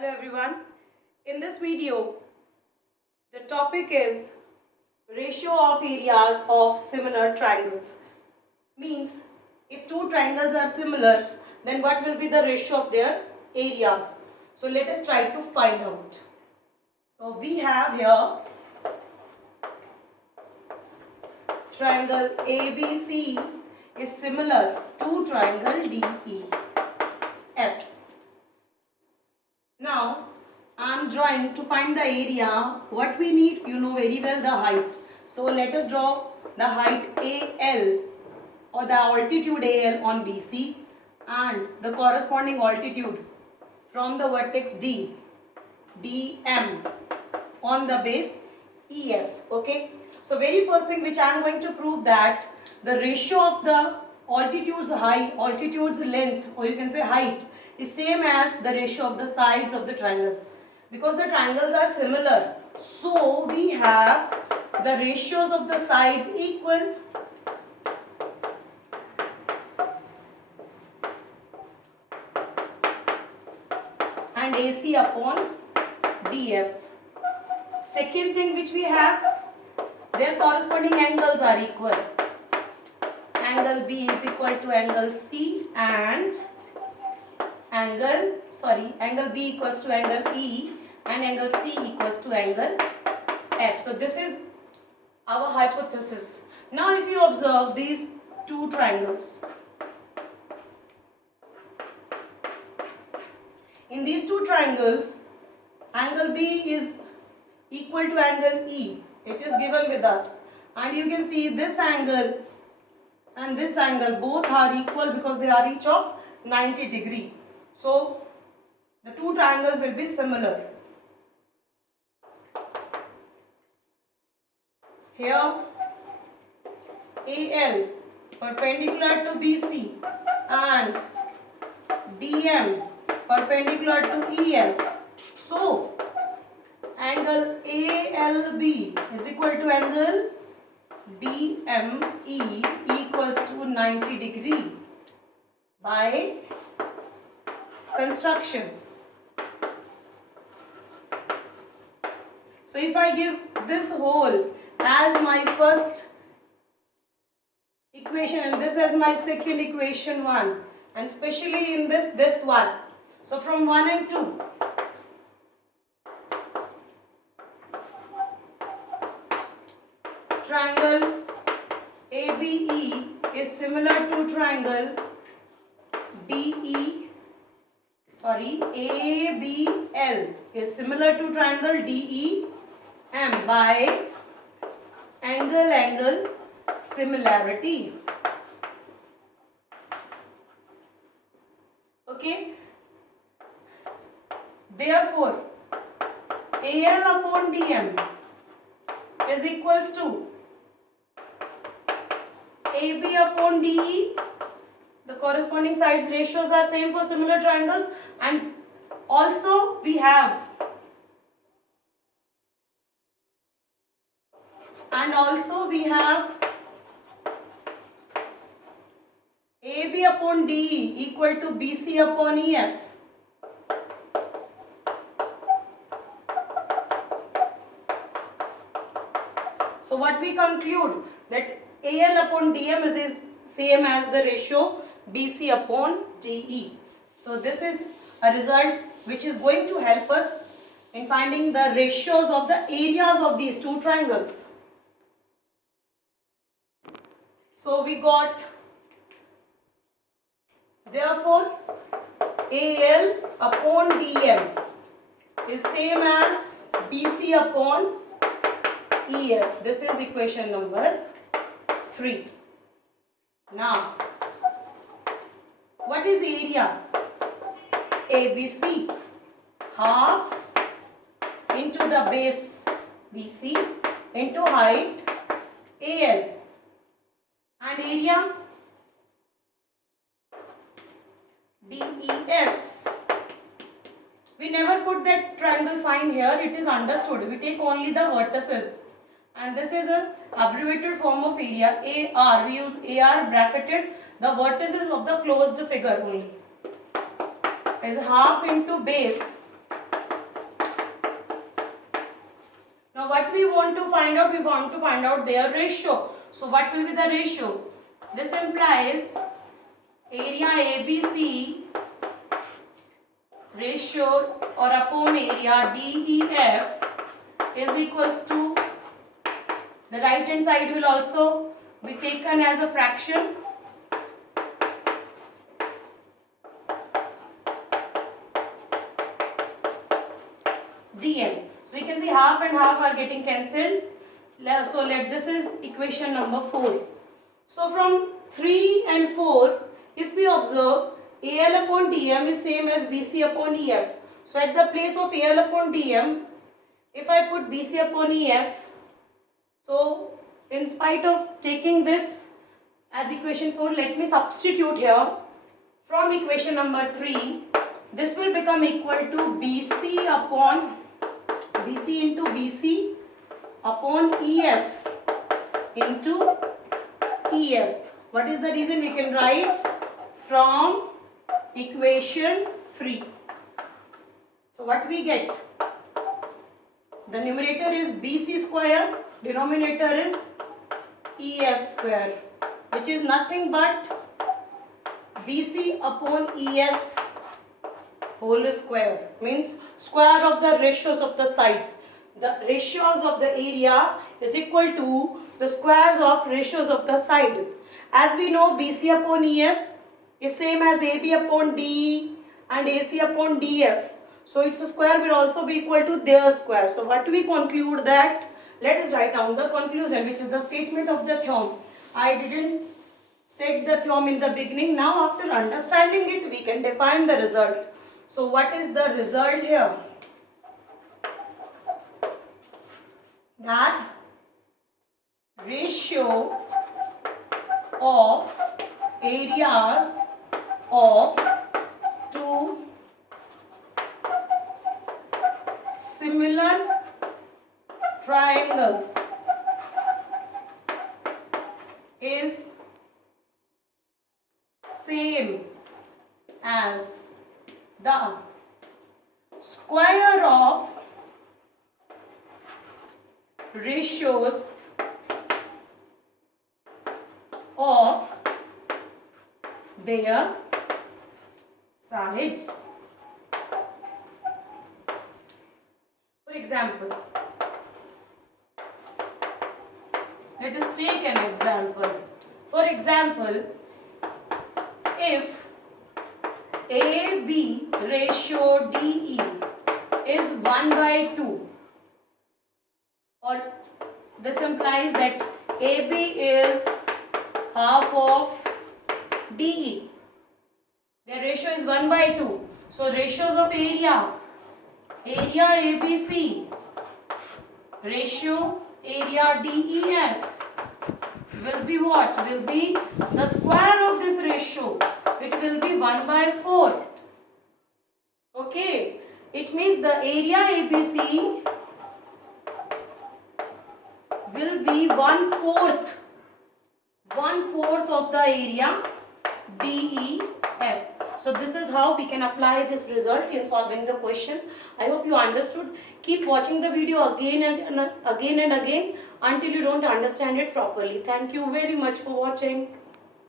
Hello everyone. In this video, the topic is ratio of areas of similar triangles. Means if two triangles are similar, then what will be the ratio of their areas? So let us try to find out. So we have here triangle ABC is similar to triangle DEF. Now I am drawing to find the area. What we need, you know very well, the height. So let us draw the height AL or the altitude AL on BC and the corresponding altitude from the vertex D, DM on the base EF. Okay. So very first thing which I am going to prove that the ratio of the altitude's length, or you can say height, is same as the ratio of the sides of the triangle. Because the triangles are similar, so we have the ratios of the sides equal. And AC upon DF. Second thing which we have, their corresponding angles are equal. Angle B is equal to angle C and angle B equals to angle E and angle C equals to angle F. So this is our hypothesis. Now if you observe these two triangles, in these two triangles, angle B is equal to angle E. It is given with us. And you can see this angle and this angle both are equal because they are each of 90 degree. So the two triangles will be similar. Here AL perpendicular to BC and DM perpendicular to EF. So angle ALB is equal to angle BME equals to 90 degree by construction. So if I give this whole as my first equation and this as my second equation 1, and especially in this one, so from 1 and 2, triangle ABE is similar to triangle ABL is similar to triangle DEM by angle similarity. Okay. Therefore, AL upon DM is equals to AB upon DE. The corresponding sides ratios are same for similar triangles, and also we have AB upon DE equal to BC upon EF. So what we conclude that AL upon DM is same as the ratio BC upon DE. So this is a result which is going to help us in finding the ratios of the areas of these two triangles. So we got, therefore AL upon DM is same as BC upon EF. This is equation number 3. Now, what is area? ABC, half into the base BC into height AL, and area DEF. We never put that triangle sign here, it is understood. We take only the vertices, and this is a abbreviated form of area, AR. We use AR bracketed the vertices of the closed figure only. Is half into base what we want to find out? We want to find out their ratio. So what will be the ratio? This implies area ABC ratio or upon area DEF is equals to, the right hand side will also be taken as a fraction, dm. So we can see half and half are getting cancelled. So this is equation number 4. So from 3 and 4, if we observe, AL upon DM is same as BC upon EF. So at the place of AL upon DM, if I put BC upon EF, so in spite of taking this as equation 4, let me substitute here from equation number 3. This will become equal to BC upon BC into BC upon EF into EF. What is the reason? We can write from equation 3. So what we get? The numerator is BC square, denominator is EF square, which is nothing but BC upon EF whole square, means square of the ratios of the sides. The ratios of the area is equal to the squares of ratios of the side. As we know, BC upon EF is same as AB upon DE and AC upon DF. So its square will also be equal to their square. So what we conclude that, let us write down the conclusion, which is the statement of the theorem. I didn't set the theorem in the beginning. Now after understanding it, we can define the result. So what is the result here? That ratio of areas of two similar triangles is same as the square of ratios of their sides. For example, let us take an example. For example, if AB ratio DE is 1 by 2, or this implies that AB is half of DE. Their ratio is 1 by 2. So ratios of area ABC, ratio area DEF will be what? Will be the square of this ratio. It will be 1 by 4. Okay. It means the area ABC will be 1/4 of the area DEF. So this is how we can apply this result in solving the questions. I hope you understood. Keep watching the video again and again until you don't understand it properly. Thank you very much for watching.